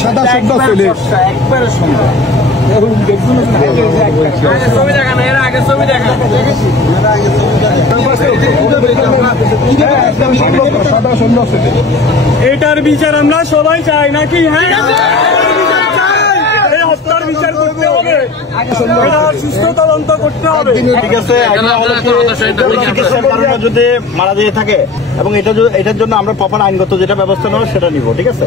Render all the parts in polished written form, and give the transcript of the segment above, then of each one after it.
সাদা সবটা চলে একবারে সুন্দর। ছবি দেখা না, এর আগে ছবি দেখা সাদা সুন্দর চলে। এটার বিচার আমরা সবাই চাই নাকি? হ্যাঁ, এই হত্যার বিচার করতে হবে, সুস্থ তদন্ত করতে হবে। ঠিক আছে, চিকিৎসার কারণে যদি মারা যেয়ে থাকে এবং এটার জন্য আমরা প্রপার আইনগত যেটা ব্যবস্থা নেব সেটা নিব। ঠিক আছে,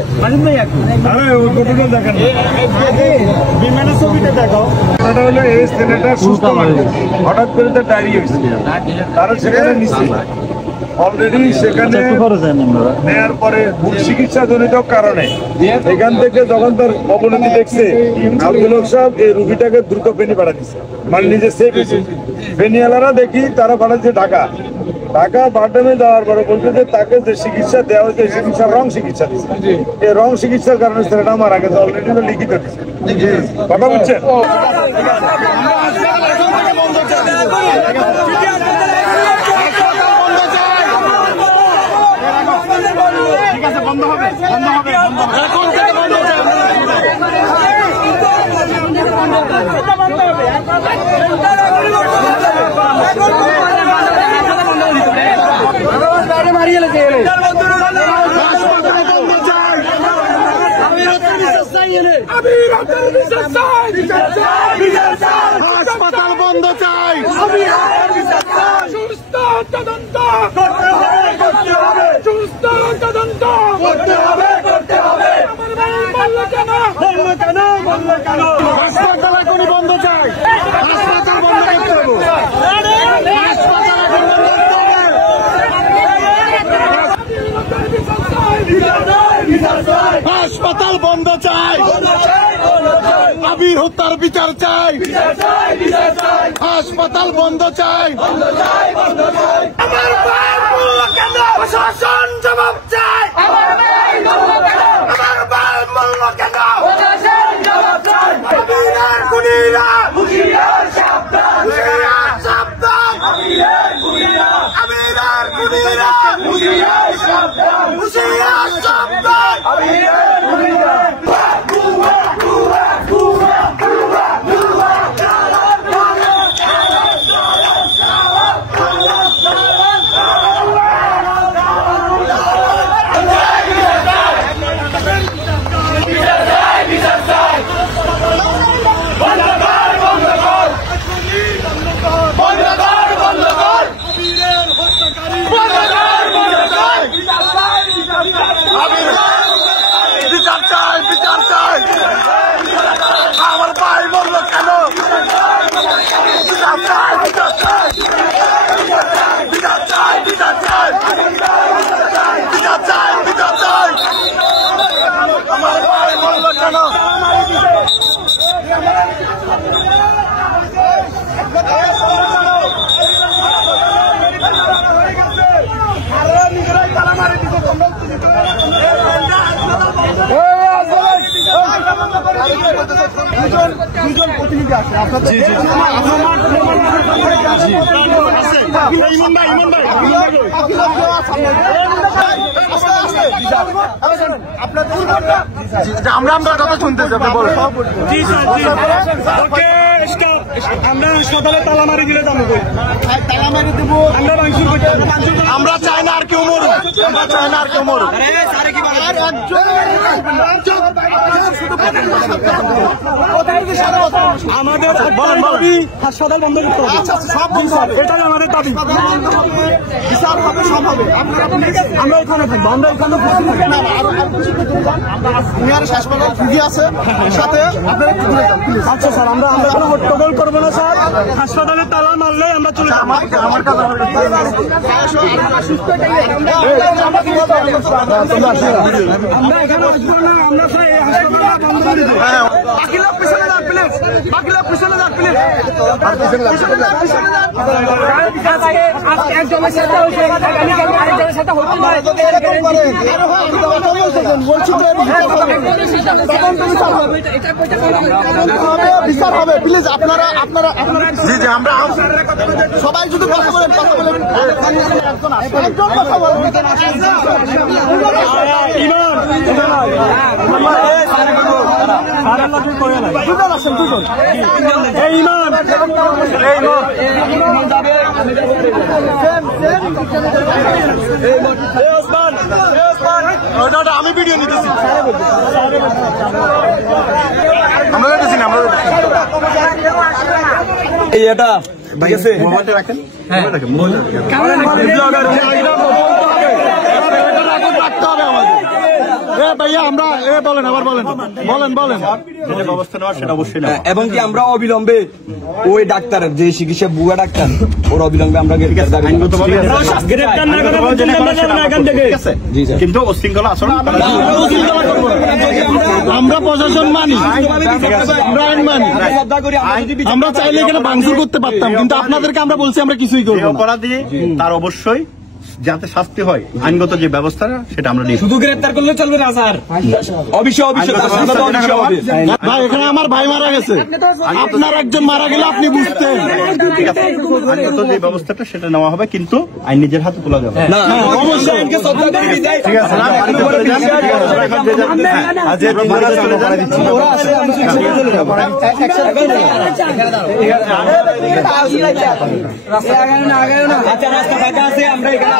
বিমানের ছবিটা দেখো। হলো এই ছেলেটা সুস্থ মানুষ, হঠাৎ করে তার ডায়রিয়া হয়েছে, তারা সেখানে নিচ্ছে অলরেডি। সেখানে নেওয়ার পরে ভুল চিকিৎসা জনিত কারণে এখান থেকে যখন তার অবনতি দেখছে, আব্দুল হক সাহেব এই রুগীটাকে দ্রুত ফেনী পাঠা দিচ্ছে, মানে নিজে সেফ হয়েছে। ফেনীওয়ালারা দেখি তারা পাঠাচ্ছে ঢাকা। ঢাকা বাড্ডামে যাওয়ার পরে বলছে যে তাকে যে চিকিৎসা দেওয়া হয়েছে চিকিৎসা রং চিকিৎসা দিচ্ছে। এই রং চিকিৎসার কারণে ছেলেটা মারা গেছে, অলরেডি লিখিত দিচ্ছে। কথা বুঝছেন? বন্ধ হবে, বন্ধ হবে, হাসপাতাল বন্ধ চাই, সুস্থ তদন্ত করতে হবে, সুস্থ তদন্ত করতে হবে। হাসপাতাল এখনই বন্ধ চাই, হাসপাতাল বন্ধ করতে হবে, হাসপাতাল বন্ধ চাই, আবির হত্যার বিচার চাই, হাসপাতাল বন্ধ চাই। আমার প্রশাসন জবাব চাই, আমার বাল মূল্য কেন খুনিরা সাবধান, আমিরার খুনিরা আমার ভাই বলল কেন আমার ভাই বলল কেন দুজন প্রতিনিধি আসে আপনাদের। আমরা কথা শুনতেছি, আমরা হাসপাতালে তালা মারি দিলে যাবো, তালা মারি দেবো। আমরা চাই না আর কেউ মরুক, আমরা চাই না আর কেউ মরুক। আমাদের দাবি হাসপাতাল বন্ধ করতে হবে, সব বন্ধ হবে, এটাই আমাদের দাবি। বিচার হবে, সব হবে। আমরা এখানে থাকবো, আমরা এখানে হাসপাতাল ফিজি আছে সাথে আপনারা। আচ্ছা স্যার, আমরা কোনো হট্টগোল করবো না স্যার, হাসপাতালে তালা মারলে আমরা চলে যাবো। আমার কাছে আমরা এখানে আসবো না, আমরা বন্ধ করে দেবো। বাকি লোক পিছনে যান প্লিজ, বাকি লোক পিছনে যান প্লিজ। একজনের সাথে হয়েছে, আরেকজনের সাথে হতে পারে। বিচার হবে প্লিজ। আপনারা জি জি আমরা সবাই যদি কথা বলেন একজন কথা বলেন। আমি ভিডিও নিতেছি, আমরা নিতেছি না, আমরা এই এটা ঠিক আছে, মোবাইলটা রাখেন, ভাইয়া আমরা বলেন আবার বলেন ব্যবস্থা নেওয়া সেটা অবশ্যই না। এবং কি আমরা অবিলম্বে ওই ডাক্তারের যে চিকিৎসা বুয়া ডাক্তার ওর অবিলম্বে আমরা কিন্তু উশৃঙ্খলা আচরণ আমরা প্রশাসন মানি, আমরা আইন মানি। আমরা চাইলে এখানে ভাঙচুর করতে পারতাম, কিন্তু আপনাদেরকে আমরা বলছি আমরা কিছুই করব না। অপরাধী তার অবশ্যই যাতে শাস্তি হয়, আইনগত যে ব্যবস্থা সেটা আমরা নিই। শুধু গ্রেফতার করলে চলবে না স্যার, অবশ্যই ভাই এখানে আমার ভাই মারা গেছে, আপনার একজন মারা গেলে আপনি বুঝতেন। ঠিক আছে, আইনগত যে ব্যবস্থাটা সেটা নেওয়া হবে, কিন্তু আইন নিজের হাতে তোলা যাবে না। অবশ্যই আইনকে শ্রদ্ধা করে বিদায়। ঠিক আছে, রাস্তা ফাঁকা আছে, আমরা এখানে